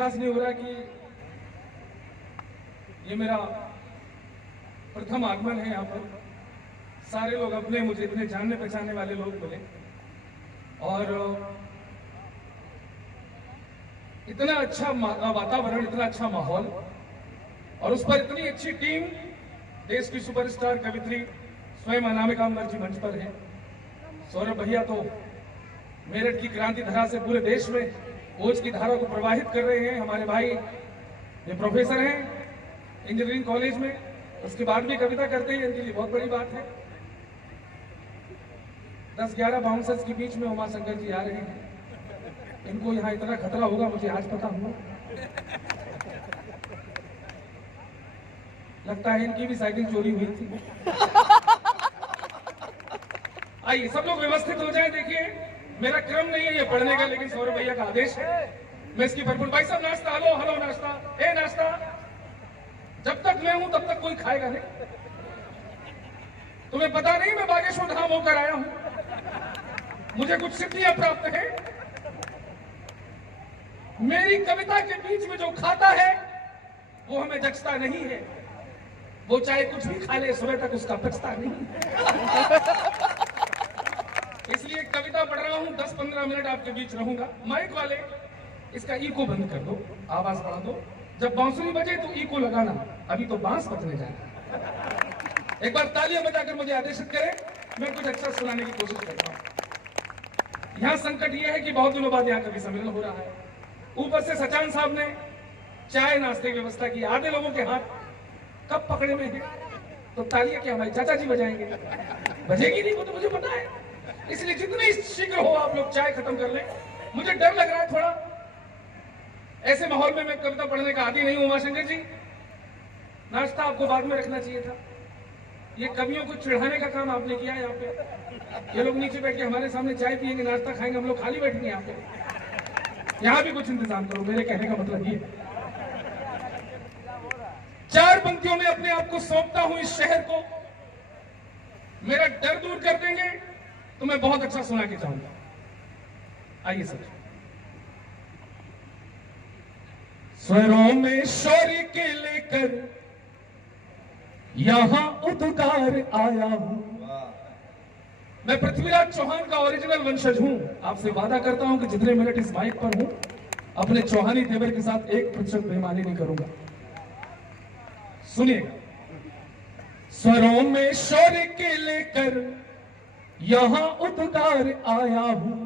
एहसास नहीं हो रहा कि ये मेरा प्रथम आगमन है यहाँ पर। सारे लोग अपने, मुझे इतने जानने पहचानने वाले लोग मिले और इतना अच्छा वातावरण, इतना अच्छा माहौल और उस पर इतनी अच्छी टीम। देश की सुपरस्टार कवित्री स्वयं अनामिका अम्बर जी मंच पर है। सौरभ भैया तो मेरठ की क्रांति धारा से पूरे देश में ओज की धारा को प्रवाहित कर रहे हैं। हमारे भाई ये प्रोफेसर हैं इंजीनियरिंग कॉलेज में, उसके बाद भी कविता करते हैं, इनके लिए बहुत बड़ी बात है। 10-11 बाउंसर्स के बीच में उमा शंकर जी आ रहे हैं। इनको यहाँ इतना खतरा होगा मुझे आज पता हुआ। लगता है इनकी भी साइकिल चोरी हुई थी। आइए सब लोग व्यवस्थित हो जाएं। देखिए मेरा क्रम नहीं है ये पढ़ने का, लेकिन सौरभ भैया का आदेश है, मैं इसकी भरपूर। भाई साहब नाश्ता, हेलो हेलो नाश्ता, ए नाश्ता। जब तक मैं हूं तब तक कोई खाएगा नहीं। तुम्हें पता नहीं मैं बागेश्वर धाम होकर आया हूं, मुझे कुछ सिद्धियां प्राप्त है। मेरी कविता के बीच में जो खाता है वो हमें जचता नहीं है। वो चाहे कुछ भी खा ले, सुबह तक उसका पचता नहीं। इसलिए कविता पढ़ रहा हूं, 10-15 मिनट आपके बीच रहूंगा। माइक वाले इसका इको बंद कर दो, आवाज बढ़ा दो। जब बांसुरी बजे तो इको लगाना, अभी तो बांस बजने जाएगा। एक बार तालियां बजाकर मुझे आदेशित करें, मैं कुछ अच्छा सुनाने की कोशिश करता हूं। यहां संकट यह है कि बहुत दिनों बाद यहां कवि सम्मेलन हो रहा है। ऊपर से सचान साहब ने चाय नाश्ते की व्यवस्था की। आधे लोगों के हाथ कब पकड़े में है, तो तालियां क्या हमारे चाचा जी बजाएंगे? बजेगी नहीं, वो तो मुझे पता है। इसलिए जितने शीघ्र हो आप लोग चाय खत्म कर लें। मुझे डर लग रहा है थोड़ा, ऐसे माहौल में मैं कविता पढ़ने का आदी नहीं हूं। उमाशंकर जी नाश्ता आपको बाद में रखना चाहिए था। ये कवियों को चिढ़ाने का काम आपने किया यहाँ पे। ये लोग नीचे बैठ के हमारे सामने चाय पियेंगे, नाश्ता खाएंगे, हम लोग खाली बैठेंगे यहाँ पे। यहाँ भी कुछ इंतजाम करो, मेरे कहने का मतलब ये। 4 पंक्तियों में अपने आप को सौंपता हूं इस शहर को। मेरा डर दूर कर देंगे तो मैं बहुत अच्छा सुना के चाहूंगा। आइए सर। स्वरों में शौर्य के लेकर यहां उद्गार आया हूं। मैं पृथ्वीराज चौहान का ओरिजिनल वंशज हूं। आपसे वादा करता हूं कि जितने मिनट इस माइक पर हूं, अपने चौहानी तेवर के साथ 1% बेईमानी नहीं करूंगा। सुनिएगा। स्वरों में शौर्य के लेकर यहां उद्गार आया हूं।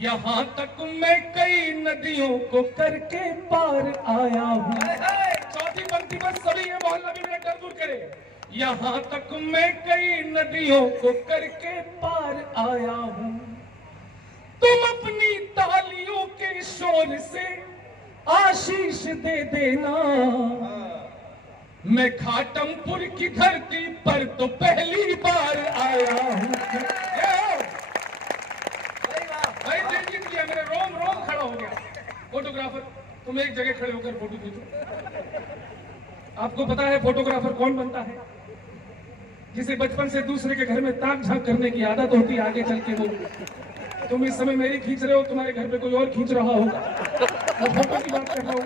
यहां तक मैं कई नदियों को करके पार आया हूं। चौथी पंक्ति पर सभी ये मोहल्ला भी मेरा डर दूर करे। यहां तक मैं कई नदियों को करके पार आया हूं। तुम अपनी तालियों के शोर से आशीष दे देना। मैं घाटमपुर की धरती पर तो पहली बार आया हूं। भाई दिल जीत गया, मेरा रोम रोम खड़ा हो गया। फोटोग्राफर तुम एक जगह खड़े होकर फोटो खींचो। आपको पता है फोटोग्राफर कौन बनता है? जिसे बचपन से दूसरे के घर में ताक झांक करने की आदत होती है। आगे चल के वो, तुम इस समय मेरी खींच रहे हो, तुम्हारे घर पे कोई और खींच रहा होगा। मैं फोटो की बात कर रहा हूं।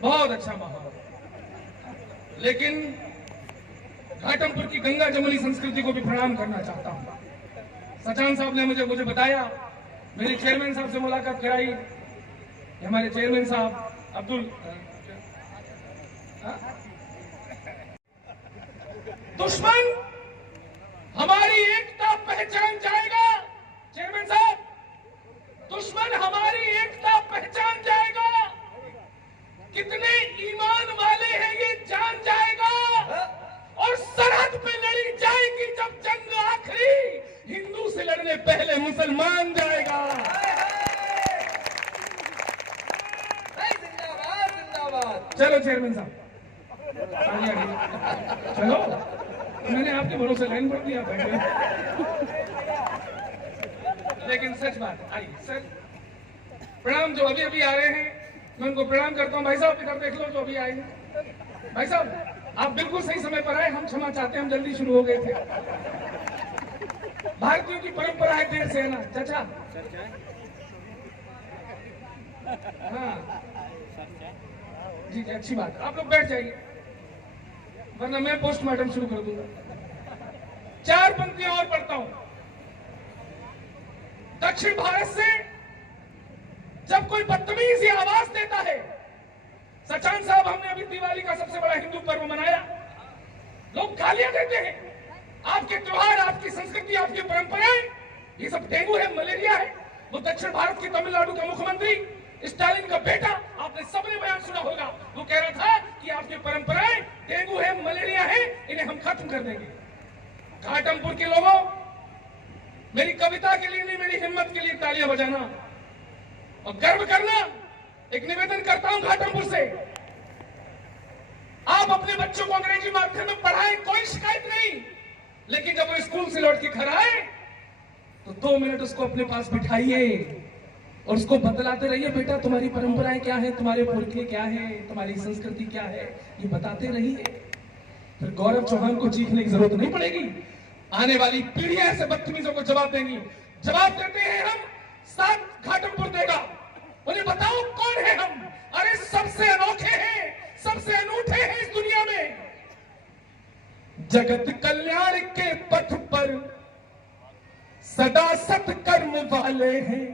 बहुत अच्छा माहौल, लेकिन घाटमपुर की गंगा जमुनी संस्कृति को भी प्रणाम करना चाहता हूं। सचान साहब ने मुझे बताया, मेरी चेयरमैन साहब से मुलाकात कराई। हमारे चेयरमैन साहब अब्दुल, दुश्मन हमारी एकता पहचान जाएगा। चेयरमैन साहब, दुश्मन हमारी एकता पहचान जाएगा। कितने ईमान वाले हैं ये जान जाएगा। और सरहद पे लड़ी जाएगी जब जंग आखिरी, हिंदू से लड़ने पहले मुसलमान जाएगा। जिंदाबाद जिंदाबाद। चलो चेयरमैन साहब, चलो, मैंने आपके भरोसे लाइन भर दिया। लेकिन सच बात, आइए सर, प्रणाम जो अभी अभी आ रहे हैं मैं उनको प्रणाम करता हूं। भाई साहब इधर देख लो जो अभी आए हैं। भाई साहब आप बिल्कुल सही समय पर आए, हम क्षमा चाहते हैं, हम जल्दी शुरू हो गए थे। भारतीयों की परंपरा है देर से, है ना चाचा? हाँ जी जी, अच्छी बात। आप लोग बैठ जाइए, वरना मैं पोस्टमार्टम शुरू कर दूंगा। 4 पंक्तियां और पढ़ता हूं। दक्षिण भारत से जब कोई बदतमीज या आवाज देता है, सचान साहब, हमने अभी दिवाली का सबसे बड़ा हिंदू पर्व मनाया, लोग गालियां देते हैं। आपके त्योहार, आपकी संस्कृति, आपकी परंपराएं, ये सब डेंगू है, मलेरिया है। वो दक्षिण भारत की तमिलनाडु का मुख्यमंत्री स्टालिन का बेटा, आपने सबने बयान सुना होगा, वो कह रहा था कि आपकी परंपराएं डेंगू है, मलेरिया है, इन्हें हम खत्म कर देंगे। घाटमपुर के लोगों, मेरी कविता के लिए नहीं, मेरी हिम्मत के लिए तालियां बजाना और गर्व करना। एक निवेदन करता हूं घाटमपुर से, आप अपने बच्चों को अंग्रेजी माध्यम में पढ़ाएं, कोई शिकायत नहीं, लेकिन जब वो स्कूल से लौट के घर आए तो 2 मिनट उसको अपने पास बिठाइए और उसको बतलाते रहिए, बेटा तुम्हारी परंपराएं क्या है, तुम्हारे पुरखे क्या है, तुम्हारी संस्कृति क्या है, ये बताते रहिए। फिर गौरव चौहान को चीखने की जरूरत नहीं पड़ेगी। आने वाली पीढ़ियां ऐसे बदतमीजों को जवाब देंगी। जवाब देते हैं हम, साथ घाटमपुर देगा। उन्हें बताओ कौन है हम? अरे सबसे अनोखे हैं, सबसे अनूठे हैं इस दुनिया में। जगत कल्याण के पथ पर सदा सत्कर्म वाले हैं।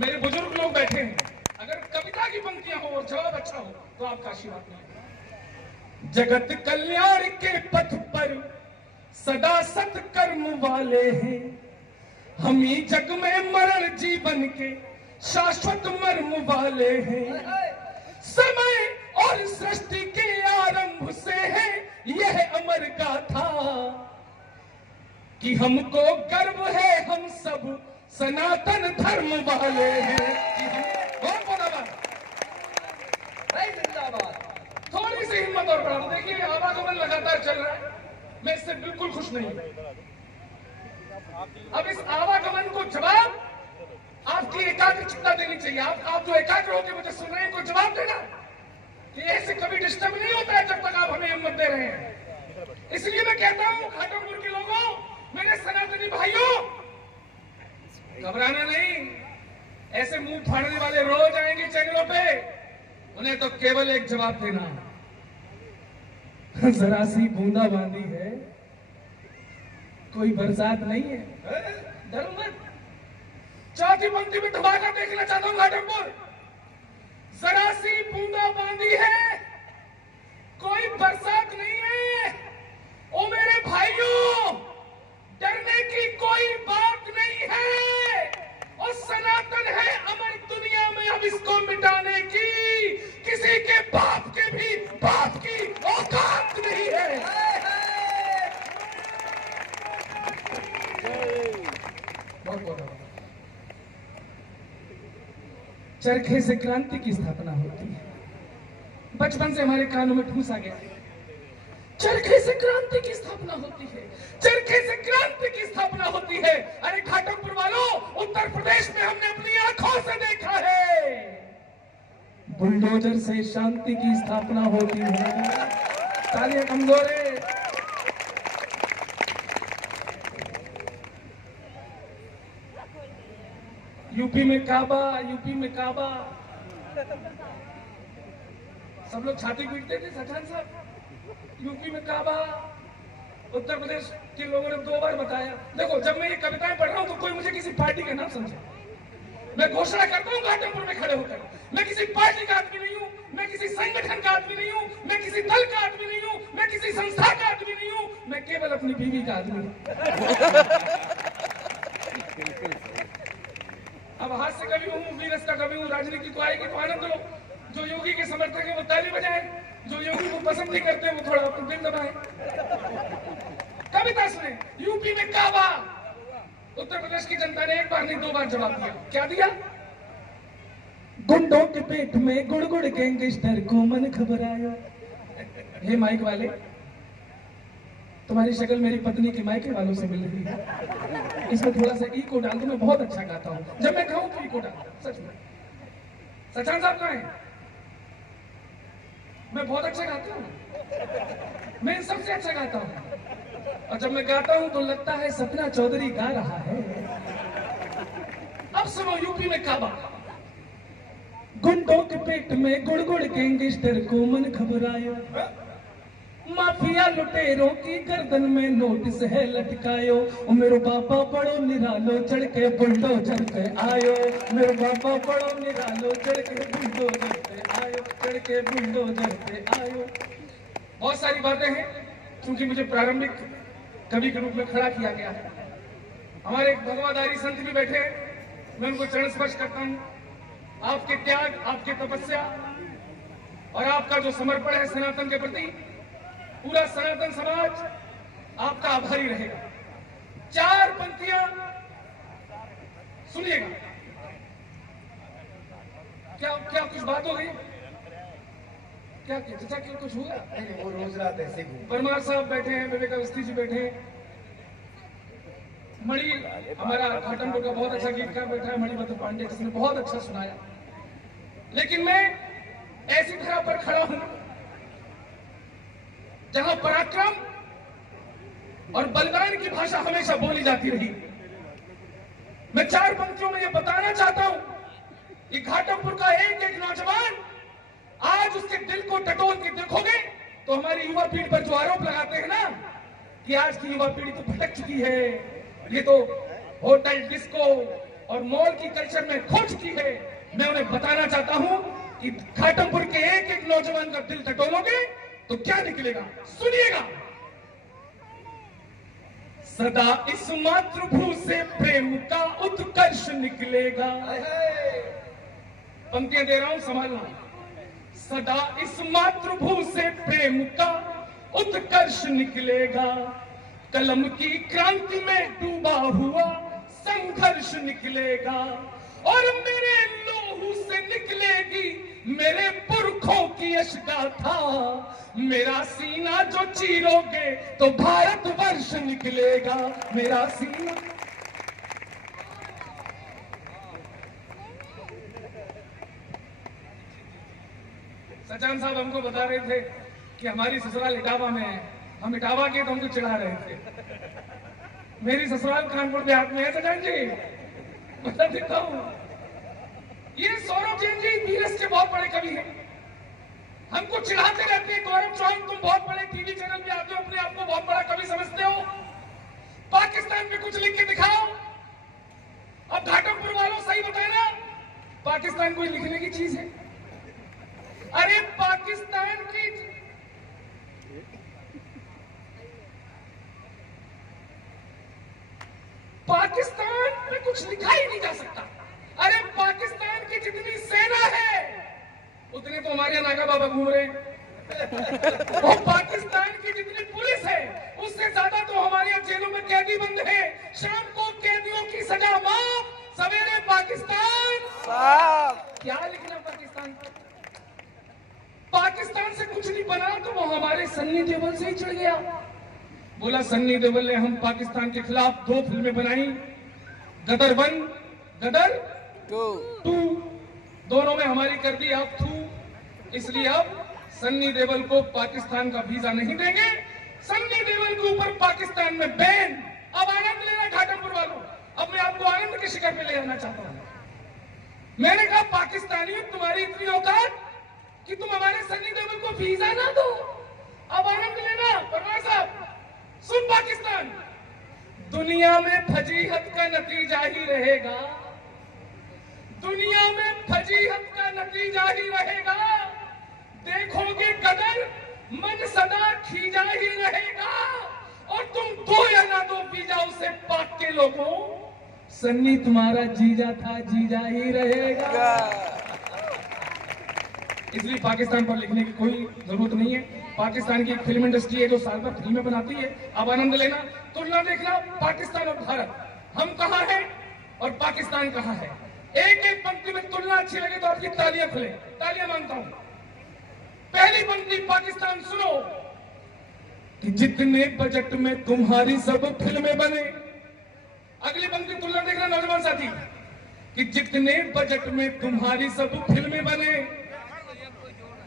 मेरे बुजुर्ग लोग बैठे हैं, अगर कविता की पंक्तियां हो और जवाब अच्छा हो तो आपका आशीर्वाद मिलेगा। जगत कल्याण के पथ पर सदा सत्कर्म वाले हैं, हम ही जग में मरण जीवन के शाश्वत मर्म वाले हैं। समय और सृष्टि के आरंभ से है यह अमर गाथा कि हमको गर्व है, हम सब सनातन धर्म वाले हैं। जिंदाबाद। थोड़ी सी हिम्मत और बढ़ा दो। देखिए आवागमन लगातार चल रहा है, मैं इससे बिल्कुल खुश नहीं हूं। अब इस आवागमन को जवाब आपकी एकाग्रचित्ता देनी चाहिए। आप जो एकाग्र होकर मुझे सुन रहे हैं, को जवाब देना कि ऐसे कभी डिस्टर्ब नहीं होता है जब तक आप हमें हिम्मत दे रहे हैं। इसलिए मैं कहता हूं घाटमपुर के लोगों, मेरे सनातनी भाइयों, घबराना नहीं। ऐसे मुंह फाड़ने वाले रोज आएंगे चैनलों पे, उन्हें तो केवल एक जवाब देना, जरा सी बूंदाबांदी है, कोई बरसात नहीं है। डरो मत। चौथी पंक्ति में धमाका देखना चाहता हूं घाटमपुर। जरा सी बूंदाबांदी है, कोई बरसात नहीं है। ओ मेरे भाइयों, डरने की कोई बात नहीं है। और सनातन है अमर दुनिया में, अब इसको मिटाने की किसी के बाप के भी बाप की औकात नहीं है। चरखे से क्रांति की स्थापना होती है। बचपन से हमारे कानों में ठूसा गया, चरखे से क्रांति की स्थापना होती है, चरखे से क्रांति की स्थापना होती है। अरे घाटमपुर वालों, उत्तर प्रदेश में हमने अपनी आंखों से देखा है, बुलडोजर से शांति की स्थापना होती है। तालियां कमजोर है। यूपी में काबा, यूपी में काबा, सब लोग छाती पीटते थे सचान साहब। यूपी में काबा, उत्तर प्रदेश के लोगों ने 2 बार बताया। देखो, जब मैं ये कविताएं पढ़ रहा हूं तो कोई मुझे किसी पार्टी का नाम समझे। मैं घोषणा करता हूं घाटमपुर में खड़े होकर, मैं किसी पार्टी का आदमी नहीं हूं, मैं किसी संगठन का आदमी नहीं हूं, मैं किसी दल का आदमी नहीं हूं, मैं किसी संस्था का आदमी नहीं हूं, मैं केवल अपनी बीवी का आदमी हूं। अब हाथ से कभी हूं, वीरस का कभी हूं, राजनीति तो आएगी तो आनंद लो। जो योगी के समर्थक है वो ताली बजाए, जो योगी को पसंद नहीं करते वो थोड़ा अपने दिल दबाए। कविता सुने। यूपी में काबा, उत्तर प्रदेश की जनता ने 1 बार नहीं 2 बार जवाब दिया। क्या दिया? गुंडों के पेट में गुड़ गुड़ गैंगस्टर को मन घबराया। हे माइक वाले, तुम्हारी शक्ल मेरी पत्नी के मायके वालों से मिल रही है, इसमें थोड़ा सा इको डाल दो। मैं बहुत अच्छा गाता हूं, जब मैं गाऊं तो इको डाल दो। सच में सचान साहब कहां हैं? मैं बहुत अच्छा गाता हूं, मैं सबसे अच्छा गाता हूं। और जब मैं गाता हूं तो लगता है सपना चौधरी गा रहा है। अब सुनो यूपी में काबा। गुंडों के पेट में गुड़ गुड़ गैंगस्टर को मन घबरायो, माफिया लुटेरों की गर्दन में नोटिस है लटकायो। मेरो बाबा बड़ो निरालो चढ़ के बुलडोजर पे आयो, मेरो बाबा बड़ो निरालो चढ़ के बुलडोजर पे आयो, चढ़ के बुलडोजर पे आयो। बहुत सारी बातें हैं, क्योंकि मुझे प्रारंभिक कवि के रूप में खड़ा किया गया है। हमारे एक भगवाधारी संत भी बैठे हैं, मैं उनको चरण स्पर्श करता हूं। आपके त्याग, आपके तपस्या और आपका जो समर्पण है सनातन के प्रति, पूरा सनातन समाज आपका आभारी रहेगा। 4 पंक्तियां सुनिएगा। क्या कुछ बात हो गई? क्या चर्चा क्यों कुछ हुआ? नहीं, वो रोज रात ऐसे घूम। परमार साहब बैठे हैं, विवेक अवस्थी जी बैठे हैं, मणि हमारा घाटमपुर का बहुत अच्छा गीतकार बैठा है, मणिभद्र पांडे, जिसने बहुत अच्छा सुनाया। लेकिन मैं ऐसी धरा पर खड़ा हूं जहां पराक्रम और बलिदान की भाषा हमेशा बोली जाती रही। मैं 4 पंक्तियों में यह बताना चाहता हूं कि घाटमपुर का एक एक नौजवान आज उसके दिल को टटोल के देखोगे तो हमारी युवा पीढ़ी पर जो आरोप लगाते हैं ना कि आज की युवा पीढ़ी तो भटक चुकी है, ये तो होटल, डिस्को और मॉल की कल्चर में खो चुकी है, मैं उन्हें बताना चाहता हूं कि घाटमपुर के एक एक नौजवान का दिल टटोलोगे तो क्या निकलेगा, सुनिएगा। सदा इस मातृभू से प्रेम का उत्कर्ष निकलेगा। पंक्तियां दे रहा हूं, संभालना। सदा इस मातृभू से प्रेम का उत्कर्ष निकलेगा, कलम की क्रांति में डूबा हुआ संघर्ष निकलेगा, और मेरे लोहू से निकलेगी मेरे पुरखों की यशगाथा। मेरा सीना जो चीरोगे तो भारतवर्ष निकलेगा, मेरा सीना। सचान साहब हमको बता रहे थे कि हमारी ससुराल इटावा में है, हम इटावा के तो हमको चिढ़ा रहे थे। मेरी ससुराल कानपुर देहात में है सचान जी, बता देता हूं। ये सौरभ जैन जी बीरस के बहुत बड़े कवि हैं, हमको चिढ़ाते रहते हैं। गौरव चौहान, तुम बहुत बड़े टीवी चैनल पे आते हो, अपने आप को बहुत बड़ा कवि समझते हो, पाकिस्तान पे कुछ लिख के दिखाओ। अब घाटमपुर वालों सही बताना, पाकिस्तान कोई लिखने की चीज है? अरे पाकिस्तान की पाकिस्तान में कुछ लिखा ही नहीं जा सकता। अरे पाकिस्तान की जितनी सेना है उतने तो हमारे नागा बाबा घूम रहे हैं। और पाकिस्तान की जितनी पुलिस है उससे ज्यादा तो हमारे यहाँ जेलों में कैदी बंद है। शाम को कैदियों की सजा माफ, सवेरे पाकिस्तान। क्या लिखना पाकिस्तान पर? पाकिस्तान से कुछ नहीं बना तो वो हमारे सन्नी देओल से ही चढ़ गया। बोला सन्नी देओल ने हम पाकिस्तान के खिलाफ 2 फिल्में बनाई, गदर 1, गदर 2, दोनों में हमारी कर दी आप थू। इसलिए अब सन्नी देओल को पाकिस्तान का वीजा नहीं देंगे, सन्नी देओल के ऊपर पाकिस्तान में बैन। अब आनंद लेना घाटमपुर वालों, अब मैं आपको आनंद के शिखर पे ले आना चाहता हूं। मैंने कहा पाकिस्तानियों, तुम्हारी इतनी औकात कि तुम हमारे सन्नी देओल को वीजा ना दो। अब आनंद लेना परमार साहब, सुन पाकिस्तान, दुनिया में फजीहत का नतीजा ही रहेगा, दुनिया में फजीहत का नतीजा ही रहेगा। देखोगे गदर, मन सदा खींचा ही रहेगा, और तुम दो या ना दो वीजा उसे पाक के लोगों, सन्नी तुम्हारा जीजा था, जीजा ही रहेगा। इसलिए पाकिस्तान पर लिखने की कोई जरूरत नहीं है। पाकिस्तान की एक फिल्म इंडस्ट्री है जो साल भर फिल्में बनाती है। अब आनंद लेना, तुलना देखना पाकिस्तान और भारत, हम कहां हैं और पाकिस्तान कहां है। एक एक पंक्ति में तुलना अच्छी लगे तो आपकी तालियां खुले, तालियां मांगता हूं। पहली पंक्ति पाकिस्तान सुनो कि जितने बजट में तुम्हारी सब फिल्में बने। अगली पंक्ति तुलना देखना नौजवान साथी कि जितने बजट में तुम्हारी सब फिल्में बने,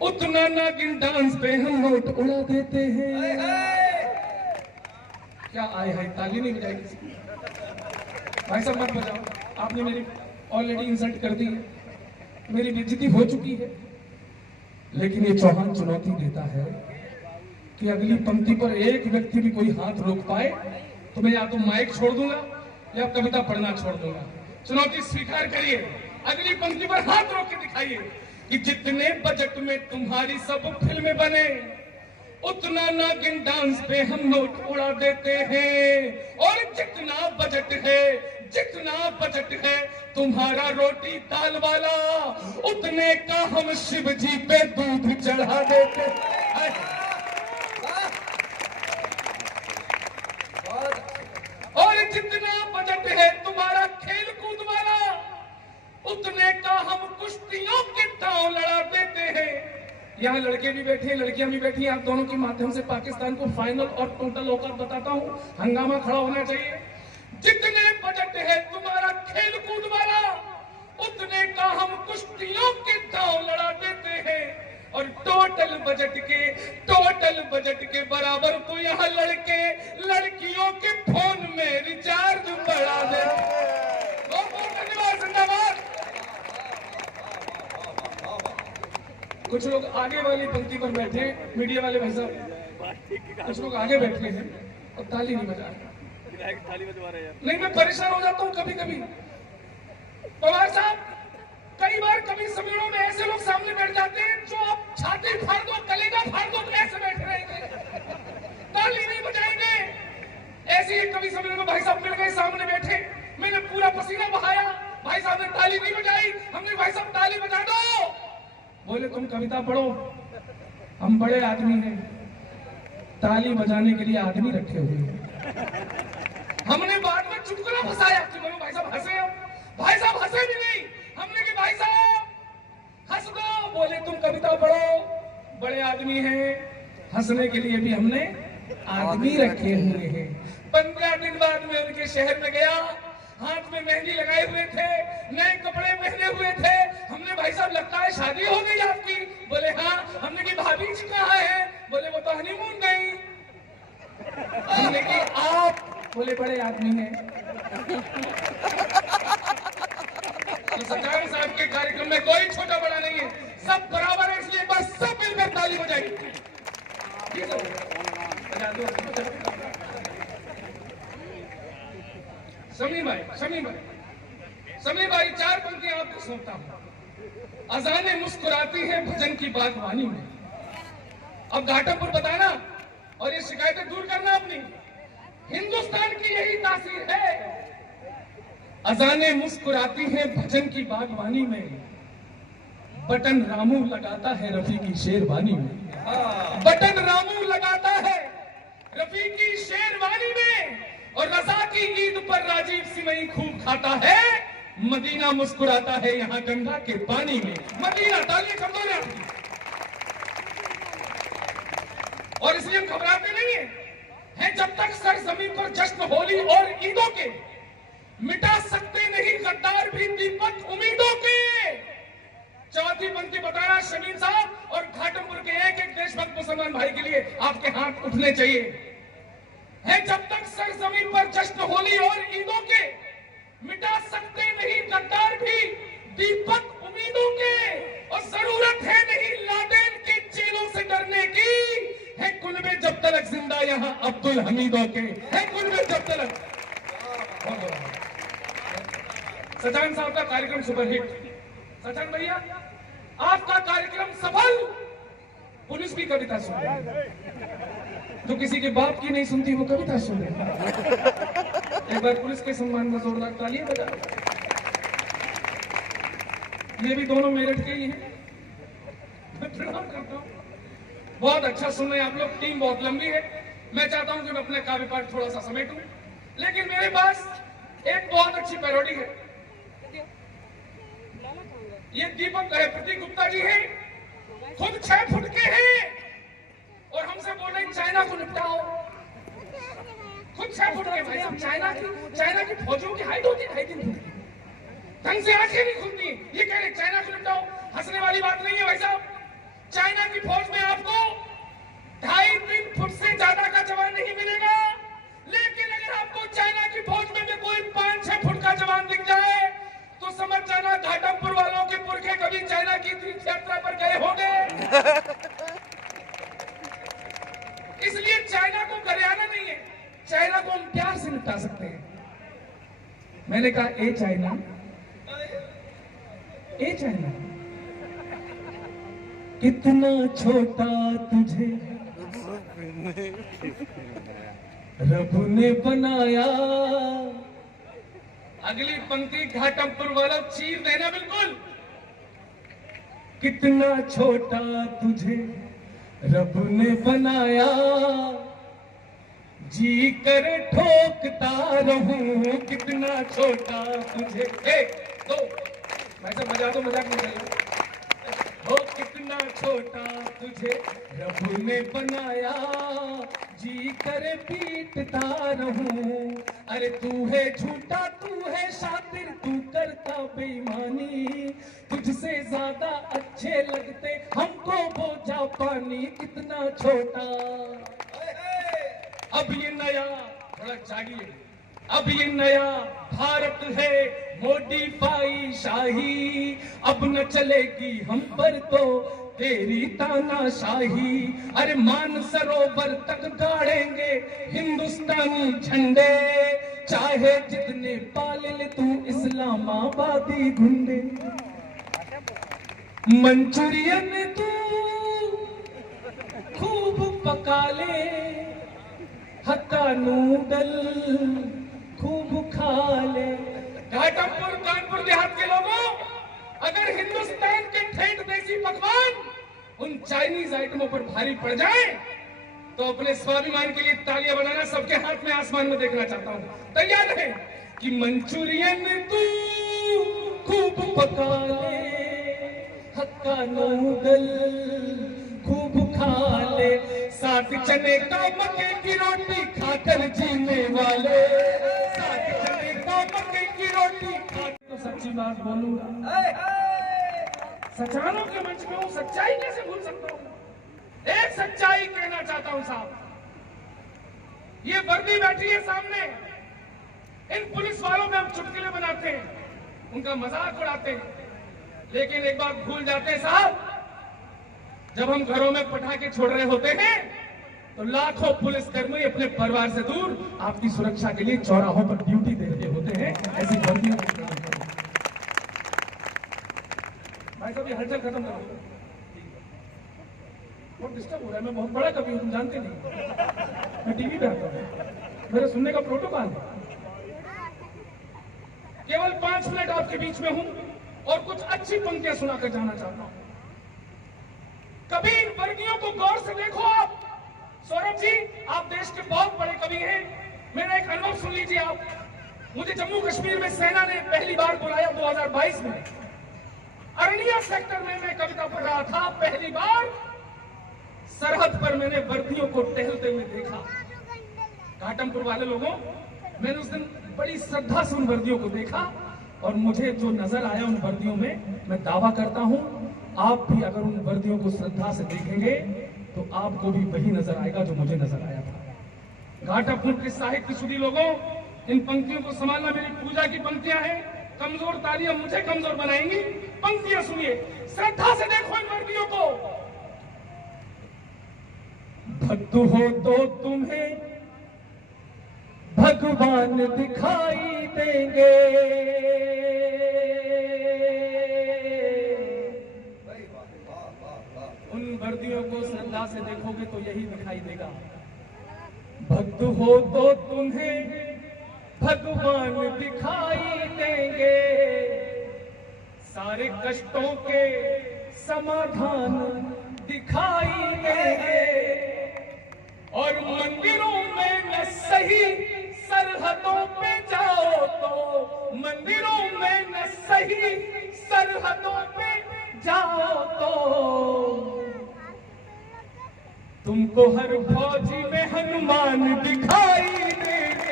उतना नागिन डांस पे हम नोट उड़ा देते हैं। क्या आए है, ताली नहीं बजाई किसी? भाई साहब मत बजाओ, आपने मेरी ऑलरेडी इंसल्ट कर दी है, मेरी बेइज्जती हो चुकी है। लेकिन ये चौहान चुनौती देता है कि अगली पंक्ति पर एक व्यक्ति भी कोई हाथ रोक पाए तो मैं या तो माइक छोड़ दूंगा या कविता पढ़ना छोड़ दूंगा। चुनौती स्वीकार करिए, अगली पंक्ति पर हाथ रोक के दिखाइए कि जितने बजट में तुम्हारी सब फिल्में बने उतना नागिन डांस पे हम नोट उड़ा देते हैं, और जितना बजट है तुम्हारा रोटी दाल वाला उतने का हम शिव जी पे दूध चढ़ा देते हैं। और जितना बजट है तुम्हारा खेल कूद वाला उतने का हम कुश्तियों के दांव लड़ा देते हैं। यहाँ लड़के भी बैठे हैं, लड़कियां भी बैठी हैं, आप दोनों के माध्यम से पाकिस्तान को फाइनल और टोटल औकात बताता हूं, हंगामा खड़ा होना चाहिए। जितने बजट है तुम्हारा खेल कूद वाला उतने का हम कुश्तियों के दांव लड़ा देते हैं, और टोटल बजट के बराबर तो यहाँ लड़के लड़कियों के फोन में रिचार्ज बढ़ा देते हैं। धन्यवाद, जिंदाबाद। कुछ लोग आगे वाली पंक्ति पर बैठे, मीडिया वाले भाई साहब, कुछ लोग आगे बैठे हैं और ताली नहीं बजा रहे। नहीं, मैं परेशान हो जाता हूँ कभी कभी। पवार साहब, कई बार कभी सम्मेलनों में ऐसे लोग सामने बैठ जाते हैं जो आप छाती फाड़ दो, कलेजा फाड़ दो, तो ऐसे बैठे रहेंगे, ताली नहीं बजाएंगे। ऐसे ही कभी सम्मेलन में भाई साहब मिल गए, सामने बैठे, मैंने पूरा पसीना बहाया, भाई साहब ने ताली नहीं बजाई, हमने भाई साहब ताली बजा दो। बोले तुम कविता पढ़ो, हम बड़े आदमी हैं, ताली बजाने के लिए आदमी रखे हुए हैं। हमने बाद में चुटकुला फंसाया कि बोलो भाई साहब हंसे, भाई साहब हंसे भी नहीं, हमने कि भाई साहब हंस दो। बोले तुम कविता पढ़ो, बड़े आदमी हैं, हंसने के लिए भी हमने आदमी रखे हुए हैं। 15 दिन बाद में उनके शहर में गया, हाथ में मेहंदी लगाए हुए थे, नए कपड़े पहने हुए थे। हमने भाई साहब लगता है शादी हो गई आपकी? बोले हाँ। हमने की भाभी जी कहाँ है? बोले वो तो हनीमून गई। हमने की आप? बोले बड़े आदमी हैं। तो सरकार साहब के कार्यक्रम में कोई छोटा बड़ा नहीं है, सब बराबर है, इसलिए बस सब मिलकर ताली बजाएंगे। समी भाई 4 पंक्तियां आपको सुनता हूं। अजाने मुस्कुराती है भजन की बागवानी में। अब घाटमपुर बताना और ये शिकायतें दूर करना अपनी। हिंदुस्तान की यही तासीर है। अजाने मुस्कुराती है भजन की बागवानी में, बटन रामू लगाता है रफी की शेरवानी में। बटन रामू लगाता है रफी की शेरवानी में, और रजा की ईद पर राजीव सिमई खूब खाता है। मदीना मुस्कुराता है यहाँ गंगा के पानी में। मदीना, तालियां कर दो ना। और इसलिए हम घबराते नहीं हैं, जब तक सर जमीन पर जश्न होली और ईदों के मिटा सकते नहीं गद्दार भी दीपक उम्मीदों के। चौथी पंक्ति बताया शमीन साहब, और घाटमपुर के एक एक देशभक्त मुसलमान भाई के लिए आपके हाथ उठने चाहिए। है जब तक सर जमीन पर जश्न होली और ईदों के मिटा सकते नहीं गद्दार भी दीपक उम्मीदों के, और जरूरत है नहीं लादेन के चेलों से डरने की। है कुल्बे जब तलक जिंदा यहाँ अब्दुल हमीदों के, है कुल्बे जब तलक। सजान साहब का कार्यक्रम सुपरहिट। सजान भैया आपका कार्यक्रम सफल। पुलिस भी कविता सुन रही है, तो किसी के बाप की नहीं सुनती वो कविता सुन रही है। एक बार पुलिस के सम्मान में जोरदार तालियां बजा। ये भी दोनों मेरठ के ही हैं, मैं प्रणाम करता हूं। बहुत अच्छा सुन रहे हैं आप लोग, टीम बहुत लंबी है। मैं चाहता हूं कि मैं अपने काव्य पाठ थोड़ा सा समेटूं, लेकिन मेरे पास एक बहुत अच्छी पैरोडी है। ये दीपक प्रतीक गुप्ता जी हैं, खुद 6 फुट के हैं और हमसे बोल रहे चाइना को निपटाओ। खुद 6 फुट के भाई साहब, चाइना की फौजियों की हाइट होती है 2.5-3 फुट की, ढंग से आंखें नहीं खुलती। ये कह रहे चाइना को निपटाओ, हंसने वाली बात नहीं है भाई साहब। चाइना की फौज में आपको 2.5-3 फुट से ज्यादा का जवान नहीं मिलेगा, लेकिन मैंने कहा ए चाइना, ए चाइना, कितना छोटा तुझे रब ने बनाया। अगली पंक्ति घाटमपुर वाला चीर देना बिल्कुल। कितना छोटा तुझे रब ने बनाया, जी कर ठोकता रहूं। कितना छोटा तुझे, एक दो, मैं सब मजा तो मजाक नहीं कर, हो कितना छोटा तुझे रब ने बनाया, जी कर पीटता रहूं। अरे तू है झूठा, तू है शातिर, तू करता बेईमानी, तुझसे ज्यादा अच्छे लगते हमको वो जापानी। कितना छोटा, अब ये नया, थोड़ा जागिए, अब ये नया भारत है मोडिफाई शाही। अब न चलेगी हम पर तो तेरी तानाशाही। अरे मान सरोवर तक गाड़ेंगे हिंदुस्तानी झंडे, चाहे जितने पाल ले तू इस्लामाबादी गुंडे। मंचूरियन तू खूब पका ले, हक्का नूडल खूब खा ले। घाटमपुर कानपुर देहात के लोगों, अगर हिंदुस्तान के ठेठ देसी पकवान उन चाइनीज आइटमों पर भारी पड़ जाए तो अपने स्वाभिमान के लिए तालियां बनाना सबके हाथ में आसमान में देखना चाहता हूं। तैयार है कि मंचूरियन तू खूब पका ले, हक्का नूडल खूब खा ले, साथ चने का मक्के की रोटी खाकर जीने वाले, साथ चने का मक्के की रोटी खाकर। तो सच्ची बात बोलूंगा, सचारों के मंच में हूं, सच्चाई कैसे भूल सकता हूं। एक सच्चाई कहना चाहता हूं साहब, ये वर्दी बैठी है सामने, इन पुलिस वालों में हम चुटकुले बनाते हैं, उनका मजाक उड़ाते हैं, लेकिन एक बात भूल जाते हैं साहब, जब हम घरों में पटाखे छोड़ रहे होते हैं तो लाखों पुलिसकर्मी अपने परिवार से दूर आपकी सुरक्षा के लिए चौराहों पर ड्यूटी दे रहे होते हैं। ऐसी वर्दियों को काम करो। भाई साहब ये हलचल खत्म करो, बहुत डिस्टर्ब हो रहा है। मैं बहुत बड़ा कवि हूं, तुम जानते नहीं, मैं टीवी पे आता हूं, मेरे सुनने का प्रोटोकॉल है। केवल 5 मिनट आपके बीच में हूं और कुछ अच्छी पंक्तियां सुनाकर जाना चाहता हूं। कभी इन वर्दियों को गौर से देखो आप। सौरभ जी, आप देश के बहुत बड़े कवि हैं, मेरा एक अनुभव सुन लीजिए आप। मुझे जम्मू कश्मीर में सेना ने पहली बार बुलाया 2022 में, अरनिया सेक्टर में मैं कविता पढ़ रहा था। पहली बार सरहद पर मैंने वर्दियों को टहलते हुए देखा। घाटमपुर वाले लोगों, मैंने उस दिन बड़ी श्रद्धा से उन वर्दियों को देखा और मुझे जो नजर आया उन वर्दियों में, मैं दावा करता हूं आप भी अगर उन वर्दियों को श्रद्धा से देखेंगे तो आपको भी वही नजर आएगा जो मुझे नजर आया था। घाटमपुर के साहित्य सुधी लोगों, इन पंक्तियों को संभालना मेरी पूजा की पंक्तियां हैं। कमजोर तालियां मुझे कमजोर बनाएंगी। पंक्तियां सुनिए, श्रद्धा से देखो इन वर्दियों को। भक्त हो तो तुम्हें भगवान दिखाई देंगे, उन वर्दियों को श्रद्धा से देखोगे तो यही दिखाई देगा। भक्त हो तो तुम्हें भगवान दिखाई देंगे, सारे कष्टों के समाधान दिखाई देंगे। और मंदिरों में न सही सरहदों पे जाओ तो, मंदिरों में न सही सरहदों पे जाओ तो, तुमको हर फौजी में हनुमान दिखाई देंगे।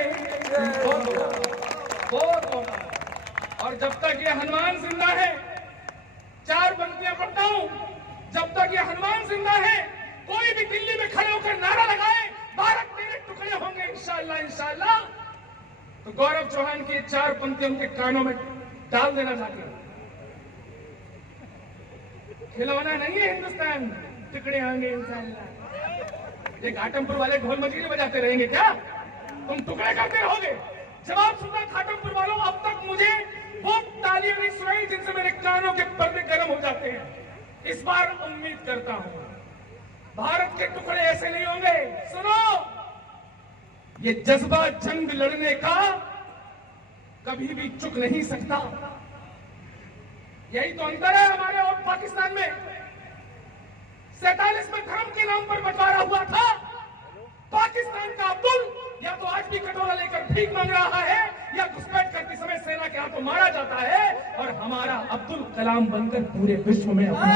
और जब तक ये हनुमान जिंदा है, 4 पंक्तियां पढ़ता हूं, जब तक ये हनुमान जिंदा है, कोई भी दिल्ली में खड़े होकर नारा लगाए भारत मेरे टुकड़े होंगे इंशाअल्लाह इंशाअल्लाह, तो गौरव चौहान की 4 पंक्तियां उनके कानों में डाल देना चाहते हैं। खिलौना नहीं है हिंदुस्तान, टुकड़े होंगे इंशाअल्लाह। ये घाटमपुर वाले ढोल मजीरे बजाते रहेंगे क्या? तुम टुकड़े करते रहोगे। जवाब सुनना घाटमपुर वालों, अब तक पाकिस्तानियों के पर्दे गर्म हो जाते हैं। इस बार उम्मीद करता हूं भारत के टुकड़े ऐसे नहीं होंगे। सुनो, ये जज्बा जंग लड़ने का कभी भी चुक नहीं सकता। यही तो अंतर है हमारे और पाकिस्तान में। 47 में धर्म के नाम पर बंटवारा हुआ था। पाकिस्तान का अब्दुल या तो आज भी कटोरा लेकर भीख मांग रहा है या घुसपैठ करते समय सेना के हाथों मारा जाता है, और हमारा अब्दुल कलाम बनकर पूरे विश्व में अपना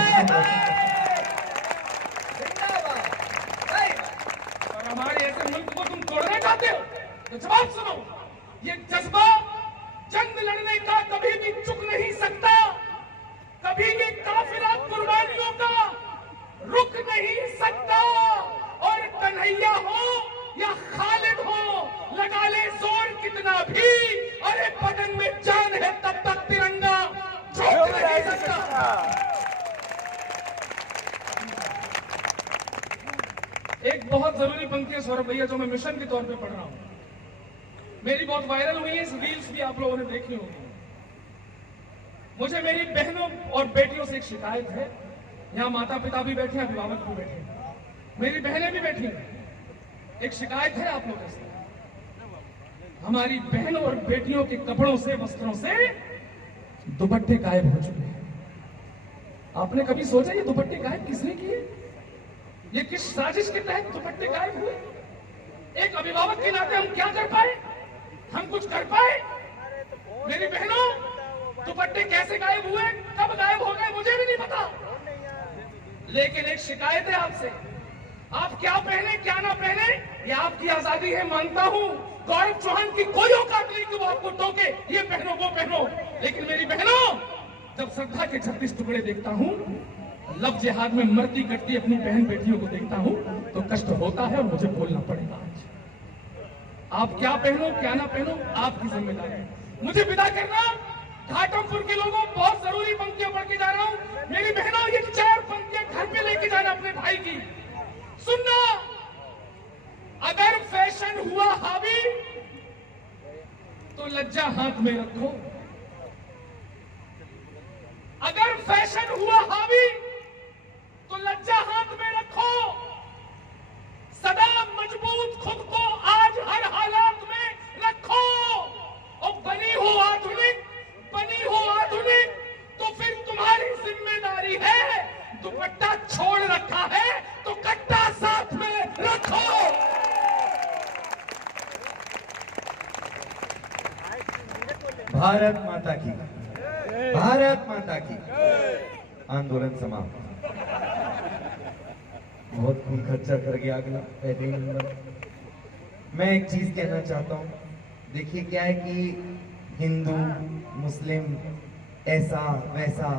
और हमारे ऐसे मुल्क को तुम तोड़ना चाहते हो तो जवाब सुनो, ये जज्बा जंग लड़ने का कभी भी चुक नहीं सकता। कभी भी काफिला कुर्बानियों का रुक नहीं सकता। और कन्हैया हो या खालिद हो, लगा ले जोर कितना भी, अरे बदन में जान है तब तक तिरंगा झुक नहीं सकता। एक बहुत जरूरी पंक्ति है सौरभ भैया, जो मैं मिशन के तौर पे पढ़ रहा हूं, मेरी बहुत वायरल हुई है, इस रील्स भी आप लोगों ने देखी होगी। मुझे मेरी बहनों और बेटियों से एक शिकायत है। यहाँ माता पिता भी बैठे हैं, अभिभावक भी बैठे हैं, मेरी बहनें भी बैठी हैं। एक शिकायत है आप लोगों से, हमारी बहनों और बेटियों के कपड़ों से, वस्त्रों से दुपट्टे गायब हो चुके हैं। आपने कभी सोचा ये दुपट्टे गायब किसने किए? ये किस साजिश के तहत दुपट्टे गायब हुए? एक अभिभावक के नाते हम क्या कर पाए? हम कुछ कर पाए? मेरी बहनों, दुपट्टे कैसे गायब हुए, कब गायब हो गए, मुझे भी नहीं पता। लेकिन एक शिकायत है आपसे, आप क्या पहने क्या ना पहने ये आपकी आजादी है, मानता हूं। गौरव चौहान की कोई औकात नहीं कि वो आपको टोके ये पहनो वो पहनो। लेकिन मेरी बहनों, जब श्रद्धा के 36 टुकड़े देखता हूं, लब जिहाद में मरती कटती अपनी बहन बेटियों को देखता हूं, तो कष्ट होता है और मुझे बोलना पड़ेगा आज। आप क्या पहनो क्या ना पहनो आपकी जिम्मेदारी है। मुझे विदा करना, घाटमपुर के लोगों, बहुत जरूरी पंक्तियां पढ़ के जा रहा हूं। मेरी बहनों, ये 4 पंक्तियां घर पे लेके जाना अपने भाई की। सुनना, अगर फैशन हुआ हावी तो लज्जा हाथ में रखो। अगर फैशन हुआ हावी तो लज्जा हाथ में रखो। सदा मजबूत खुद को आज हर हालात में रखो। और बनी हो आधुनिक तो फिर तुम्हारी जिम्मेदारी है। दुपट्टा छोड़ रखा है तो कट्टा साथ में रखो। भारत माता की, भारत माता की। आंदोलन समाप्त। बहुत खून खर्चा कर गया अगला पहले ही नंबर। मैं एक चीज कहना चाहता हूं, देखिए क्या है कि हिंदू मुस्लिम ऐसा वैसा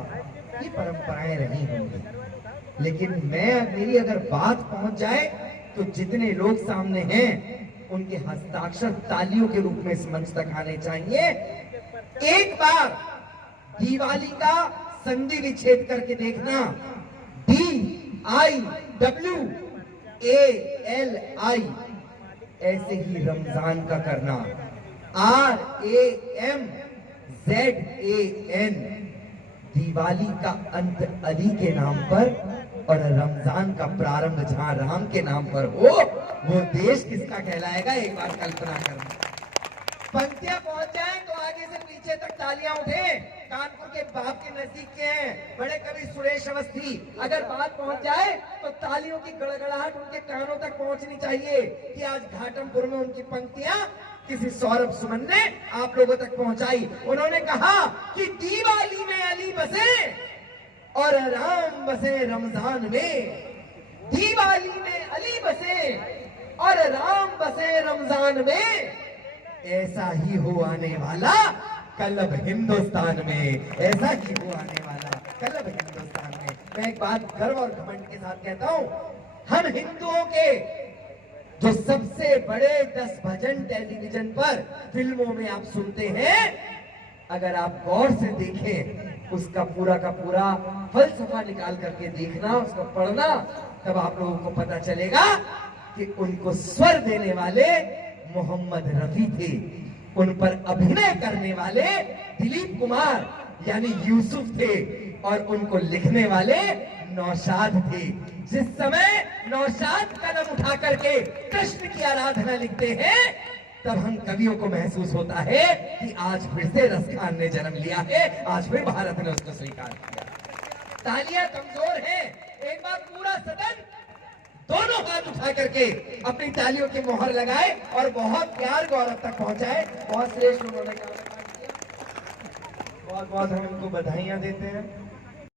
ये परंपराएं रही होंगी, लेकिन मेरी अगर बात पहुंच जाए तो जितने लोग सामने हैं उनके हस्ताक्षर तालियों के रूप में इस मंच तक आने चाहिए। एक बार दिवाली का संधि विच्छेद करके देखना, DIWALI, ऐसे ही रमजान का करना, RAMZAN, दिवाली का अंत अली के नाम पर और रमजान का प्रारंभ जहां राम के नाम पर हो, वो देश किसका कहलाएगा? एक बार कल्पना करना। पंक्तियां पहुंच जाए तो आगे से पीछे तक तालियां उठे। कानपुर के बाप के नजदीक के हैं बड़े कवि सुरेश अवस्थी, अगर बात पहुंच जाए तो तालियों की गड़गड़ाहट उनके कानों तक पहुंचनी चाहिए कि आज घाटमपुर में उनकी पंक्तियां किसी सौरभ सुमन ने आप लोगों तक पहुंचाई। उन्होंने कहा कि दिवाली में अली बसे और राम बसे रमजान में। दिवाली में अली बसे और राम बसे रमजान में। ऐसा ही हो आने वाला कल अब हिंदुस्तान में, ऐसा ही हो आने वाला कल अब हिंदुस्तान में। मैं एक बात गर्व और घमंड के साथ कहता हूं, हम हिंदुओं के जो सबसे बड़े 10 भजन टेलीविजन पर फिल्मों में आप सुनते हैं, अगर आप गौर से देखें उसका पूरा का पूरा फलसफा निकाल करके देखना, उसको पढ़ना, तब आप लोगों को पता चलेगा कि उनको स्वर देने वाले मोहम्मद रफी थे, उन पर अभिनय करने वाले दिलीप कुमार यानी यूसुफ थे और उनको लिखने वाले नौशाद थे। जिस समय नौशाद कलम उठा करके कृष्ण की आराधना लिखते हैं, तब हम कवियों को महसूस होता है कि आज फिर से रसखान ने जन्म लिया है, आज फिर भारत ने उसको स्वीकार किया। तालियां कमजोर हैं, एक बार पूरा सदन दोनों हाथ उठा करके अपनी तालियों की मोहर लगाए और बहुत प्यार गौरव तक पहुंचाए। बहुत श्रेष्ठ उन्होंने काम किया, बहुत बहुत हम इनको बधाइयां देते हैं।